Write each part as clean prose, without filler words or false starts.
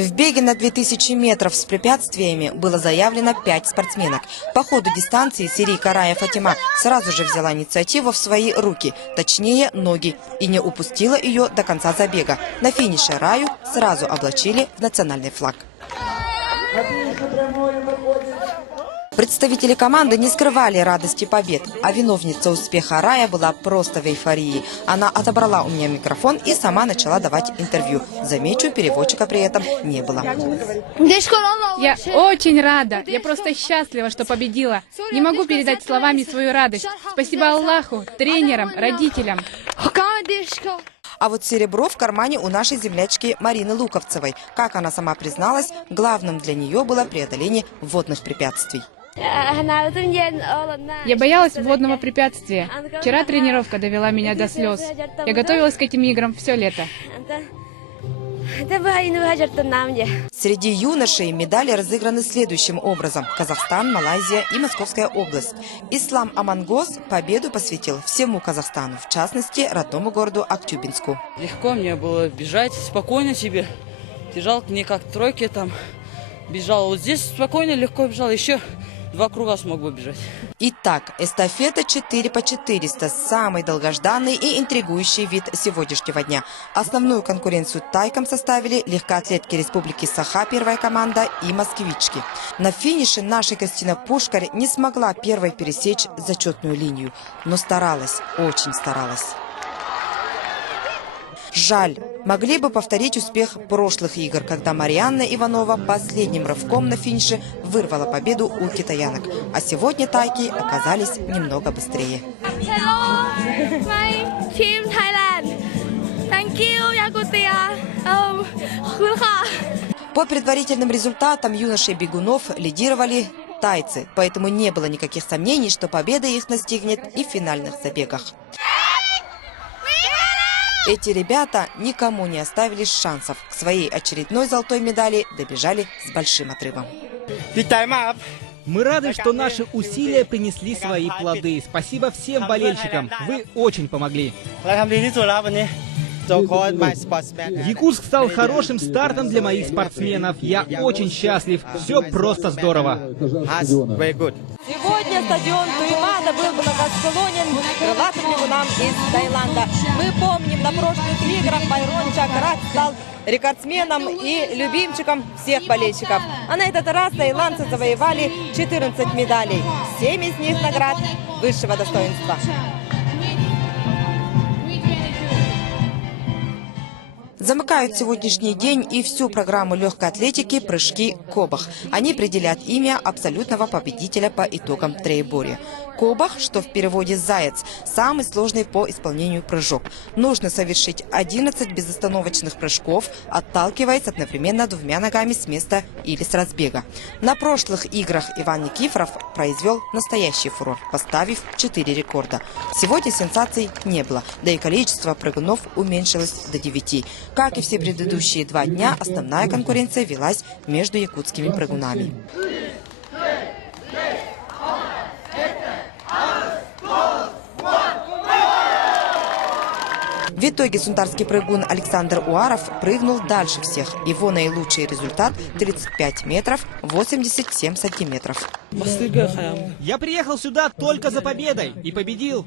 В беге на 2000 метров с препятствиями было заявлено 5 спортсменок. По ходу дистанции сирийка Рая Фатима сразу же взяла инициативу в свои руки, точнее ноги, и не упустила ее до конца забега. На финише Раю сразу облачили в национальный флаг. Представители команды не скрывали радости побед, а виновница успеха Рая была просто в эйфории. Она отобрала у меня микрофон и сама начала давать интервью. Замечу, переводчика при этом не было. Я очень рада. Я просто счастлива, что победила. Не могу передать словами свою радость. Спасибо Аллаху, тренерам, родителям. А вот серебро в кармане у нашей землячки Марины Луковцевой. Как она сама призналась, главным для нее было преодоление водных препятствий. Я боялась водного препятствия. Вчера тренировка довела меня до слез. Я готовилась к этим играм все лето. Среди юношей медали разыграны следующим образом. Казахстан, Малайзия и Московская область. Ислам Амангос победу посвятил всему Казахстану, в частности, родному городу Актюбинску. Легко мне было бежать, спокойно себе. Бежал не как тройки там. Бежал вот здесь спокойно, легко бежал. Еще 2 круга смог бы бежать. Итак, эстафета 4 по 400 – самый долгожданный и интригующий вид сегодняшнего дня. Основную конкуренцию тайкам составили легкоатлетки Республики Саха, первая команда, и москвички. На финише наша Кристина Пушкарь не смогла первой пересечь зачетную линию, но старалась, очень старалась. Жаль, могли бы повторить успех прошлых игр, когда Марианна Иванова последним рывком на финише вырвала победу у китаянок. А сегодня тайки оказались немного быстрее. По предварительным результатам юношей-бегунов лидировали тайцы, поэтому не было никаких сомнений, что победа их настигнет и в финальных забегах. Эти ребята никому не оставили шансов. К своей очередной золотой медали добежали с большим отрывом. Мы рады, что наши усилия принесли свои плоды. Спасибо всем болельщикам. Вы очень помогли. Якутск стал хорошим стартом для моих спортсменов. Я очень счастлив. Все просто здорово. Сегодня стадион Туймада был благосклонен крылатым бегунам из Таиланда. Мы помним, на прошлых играх Байрон Чакрат стал рекордсменом и любимчиком всех болельщиков. А на этот раз таиландцы завоевали 14 медалей. 7 из них наград высшего достоинства. Замыкают сегодняшний день и всю программу легкой атлетики прыжки Кобах. Они определят имя абсолютного победителя по итогам троеборья. Кобах, что в переводе «заяц», самый сложный по исполнению прыжок. Нужно совершить 11 безостановочных прыжков, отталкиваясь одновременно 2 ногами с места или с разбега. На прошлых играх Иван Никифоров произвел настоящий фурор, поставив 4 рекорда. Сегодня сенсаций не было, да и количество прыгунов уменьшилось до 9. Как и все предыдущие 2 дня, основная конкуренция велась между якутскими прыгунами. В итоге сунтарский прыгун Александр Уаров прыгнул дальше всех. Его наилучший результат – 35 метров 87 сантиметров. Я приехал сюда только за победой и победил.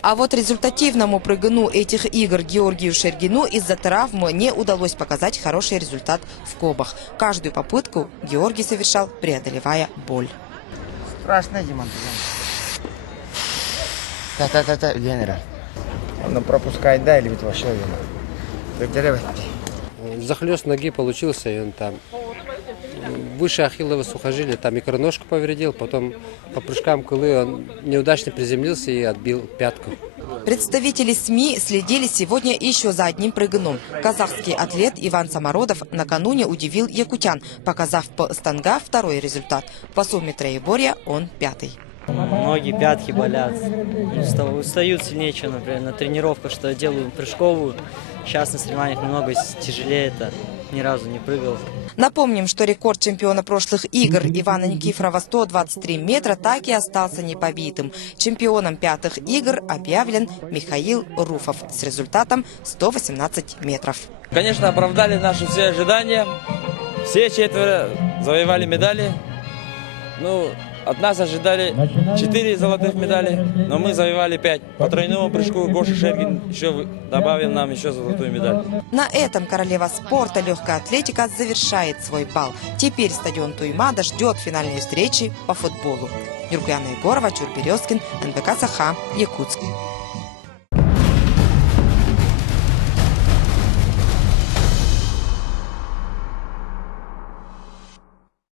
А вот результативному прыгуну этих игр Георгию Шергину из-за травмы не удалось показать хороший результат в Кобах. Каждую попытку Георгий совершал, преодолевая боль. Страшно, Диман. Генера. Он пропускает, да, или ведь вообще захлест ноги получился, и он там выше ахиллово сухожилия, там икроножку повредил, потом по прыжкам кылы он неудачно приземлился и отбил пятку. Представители СМИ следили сегодня еще за одним прыгуном. Казахский атлет Иван Самородов накануне удивил якутян, показав по станга 2-й результат. По сумме троеборья он 5-й. Ноги, пятки болят. Устают сильнее, чем, например, на тренировках, что я делаю прыжковую. Сейчас на соревнованиях намного тяжелее это. ни разу не прыгал. Напомним, что рекорд чемпиона прошлых игр Ивана Никифорова 123 метра так и остался непобитым. Чемпионом пятых игр объявлен Михаил Руфов с результатом 118 метров. Конечно, оправдали наши все ожидания. Все четверо завоевали медали. Ну, от нас ожидали 4 золотых медали, но мы завоевали 5. По тройному прыжку Гоша Шергин еще добавил нам еще золотую медаль. На этом королева спорта легкая атлетика завершает свой бал. Теперь стадион Туймада ждет финальной встречи по футболу. Юргана Егорова, Чур Березкин, НБК Саха, Якутск.